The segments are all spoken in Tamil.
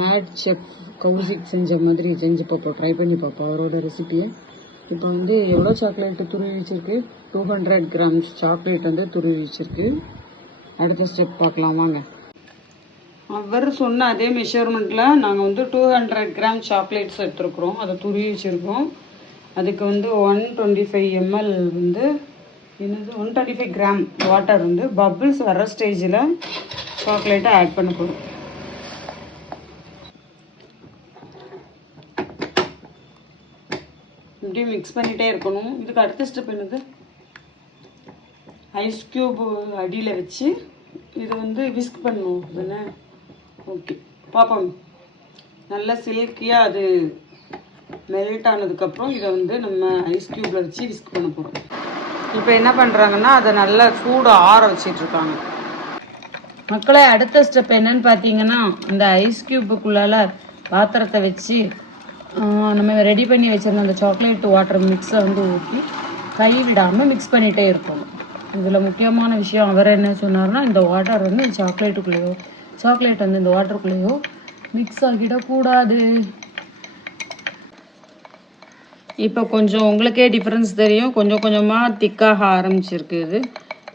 மேட் செஃப் கௌசிக் செஞ்ச மாதிரி செஞ்சு பார்ப்போம், ட்ரை பண்ணி பார்ப்போம் அவரோட ரெசிபியை. இப்போ வந்து எவ்வளோ சாக்லேட்டு துருவி வச்சிருக்கு? 200 கிராம்ஸ் சாக்லேட் வந்து துருவி வச்சிருக்கு. அடுத்த ஸ்டெப் பார்க்கலாம் வாங்க. அவர் சொன்ன அதே மெஷர்மெண்ட்டில் நாங்கள் வந்து 200 கிராம் சாக்லேட்ஸ் எடுத்துருக்குறோம், அதை துருவி வச்சுருக்கோம். அதுக்கு வந்து 125 ml வந்து என்னது 125 கிராம் வாட்டர் வந்து பபிள்ஸ் வர ஸ்டேஜில் சாக்லேட்டை ஆட் பண்ண போகிறோம். இப்படி மிக்ஸ் பண்ணிகிட்டே இருக்கணும். இதுக்கு அடுத்த ஸ்டெப் என்னது, ஐஸ் க்யூப் அடியில் வச்சு இது வந்து விஸ்க் பண்ணணும் தானே. ஓகே பார்ப்போம். நல்லா சில்கியாக அது மெல்ட் ஆனதுக்கப்புறம் இதை வந்து நம்ம ஐஸ் க்யூப்பில் வச்சு விஸ்க் பண்ண போகிறோம். இப்போ என்ன பண்ணுறாங்கன்னா அதை நல்லா சூடு ஆற வச்சிட்ருக்காங்க. மக்களே, அடுத்த ஸ்டெப் என்னன்னு பார்த்தீங்கன்னா, இந்த ஐஸ் க்யூப்புக்குள்ளால பாத்திரத்தை வச்சு நம்ம ரெடி பண்ணி வச்சுருந்த அந்த சாக்லேட் வாட்டர் மிக்ஸை வந்து ஊற்றி கை விடாமல் மிக்ஸ் பண்ணிகிட்டே இருக்கணும். இதில் முக்கியமான விஷயம் அவர் என்ன சொன்னார்னா, இந்த வாட்டர் வந்து சாக்லேட்டுக்குள்ளேயோ சாக்லேட் வந்து இந்த வாட்டருக்குள்ளேயோ மிக்ஸ் ஆகிடக்கூடாது. இப்போ கொஞ்சம் உங்களுக்கே டிஃப்ரென்ஸ் தெரியும், கொஞ்சம் கொஞ்சமாக திக்காக ஆரம்பிச்சிருக்கு. இது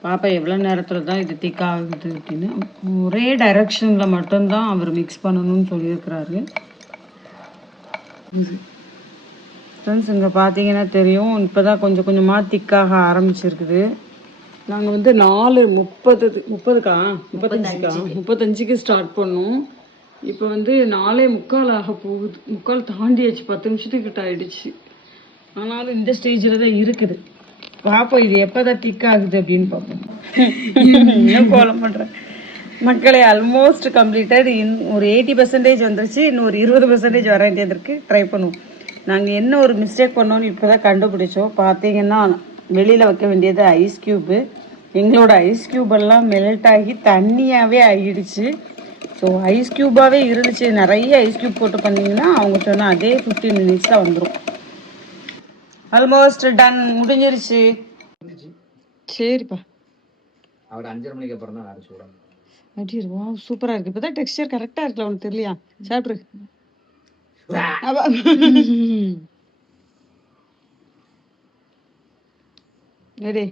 பாப்பா எவ்வளோ நேரத்தில் தான் இது திக்காகுது அப்படின்னு. ஒரே டைரக்ஷனில் மட்டும்தான் அவர் மிக்ஸ் பண்ணணும்னு சொல்லியிருக்கிறாரு. ஃப்ரெண்ட்ஸ், இங்கே பார்த்தீங்கன்னா தெரியும், இப்போ தான் கொஞ்சம் கொஞ்சமாக திக்காக ஆரம்பிச்சிருக்குது. நாங்கள் வந்து 35க்கு ஸ்டார்ட் பண்ணோம். இப்போ வந்து 4:45 ஆக போகுது. 3:45 தாண்டியாச்சு, 10 நிமிஷத்துக்கிட்ட ஆயிடுச்சு. ஆனாலும் இந்த ஸ்டேஜில் தான் இருக்குது. பார்ப்போம் இது எப்போ தான் திக் ஆகுது அப்படின்னு பார்ப்போம். இன்னும் கோலம் பண்ணுறேன் மக்களே. Almost completed. ஒரு 80% வந்துருச்சு. இன்னும் ஒரு 20% வர வேண்டியது இருக்குது. ட்ரை பண்ணுவோம். நாங்கள் என்ன ஒரு மிஸ்டேக் பண்ணோன்னு இப்போ தான் கண்டுபிடிச்சோம். பார்த்தீங்கன்னா வெளியில் வைக்க வேண்டியது ஐஸ் க்யூப்பு. எங்களோட ஐஸ் க்யூபெல்லாம் மெல்ட் ஆகி தண்ணியாகவே ஆகிடுச்சு. ஸோ ஐஸ் க்யூப்பாகவே இருந்துச்சு. நிறைய ஐஸ் க்யூப் போட்டு பண்ணிங்கன்னா அவங்க சொன்னால் அதே 15 மினிட்ஸில் வந்துடும். ஆல்மோஸ்ட் டன், முடிஞ்சிருச்சு. சரிப்பா, அவர் 5:30 மணிக்கு அப்புறம் தான் வேறு சூடாக அப்படியே வா சூப்பராக இருக்குது. இப்போ தான் டெக்ஸ்டர் கரெக்டாக இருக்குல்ல, உனக்கு தெரியலையா? சாப்பிட்ரு. ரெடி.